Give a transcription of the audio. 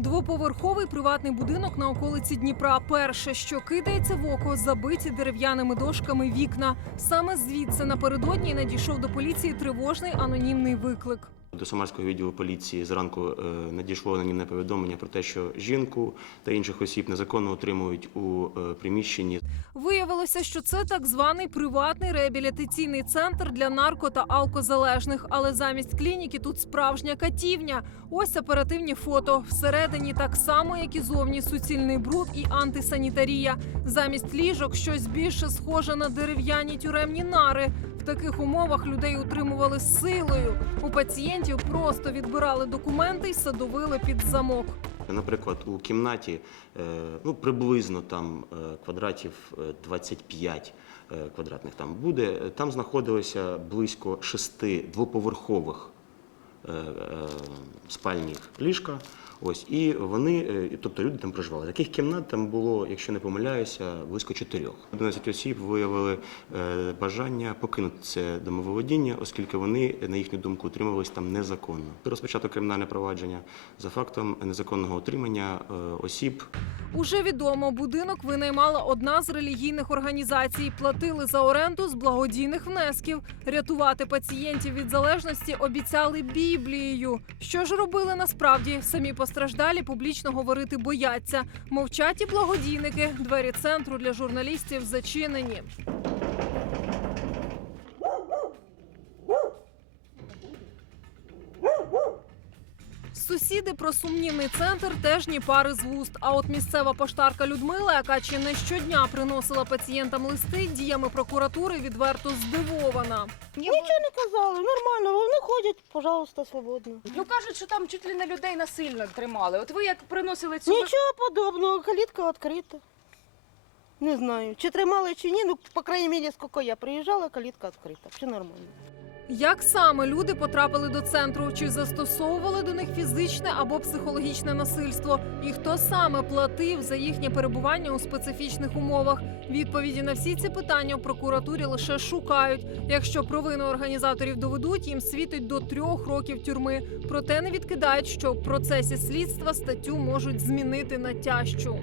Двоповерховий приватний будинок на околиці Дніпра. Перше, що кидається в око, забиті дерев'яними дошками вікна. Саме звідси напередодні надійшов до поліції тривожний анонімний виклик. До Самарського відділу поліції зранку е, надійшло анонімне повідомлення про те, що жінку та інших осіб незаконно утримують у е, приміщенні. Виявилося, що це так званий приватний реабілітаційний центр для нарко та алкозалежних. Але замість клініки тут справжня катівня. Ось оперативні фото. Всередині так само, як і зовні, суцільний бруд і антисанітарія. Замість ліжок щось більше схоже на дерев'яні тюремні нари. В таких умовах людей утримували силою. У пацієнтів просто відбирали документи й садовили під замок. Наприклад, у кімнаті е, ну, приблизно там е, квадратів е, 25 е, квадратних там буде. Там знаходилося близько шести двоповерхових спальних ліжка. Ось і вони, е, тобто люди там проживали. Таких кімнат там було, якщо не помиляюся, близько чотирьох. 11 осіб виявили е, бажання покинути це домоволодіння, оскільки вони, на їхню думку, утримувалися там незаконно. Розпочато кримінальне провадження за фактом незаконного утримання е, осіб Уже відомо, будинок винаймала одна з релігійних організацій. Платили за оренду з благодійних внесків. Рятувати пацієнтів від залежності обіцяли Біблією. Що ж робили насправді? Самі постраждалі публічно говорити бояться. Мовчать і благодійники. Двері центру для журналістів зачинені. Сусіди про сумнівний центр теж ні пари з вуст. А от місцева поштарка Людмила, яка чи не щодня приносила пацієнтам листи, діями прокуратури відверто здивована. Нічого не казали, нормально, вони ходять, пожалуйста, свободно. Ну кажуть, що там чуть ли не людей насильно тримали. От ви як приносили цю Нічого подобного, калітка відкрита. Не знаю, чи тримали, чи ні, ну, по крайній мірі, скільки я приїжджала, калітка відкрита, все нормально. Як саме люди потрапили до центру? Чи застосовували до них фізичне або психологічне насильство? І хто саме платив за їхнє перебування у специфічних умовах? Відповіді на всі ці питання в прокуратурі лише шукають. Якщо провину організаторів доведуть, їм світить до трьох років тюрми. Проте не відкидають, що в процесі слідства статтю можуть змінити на тяжчу.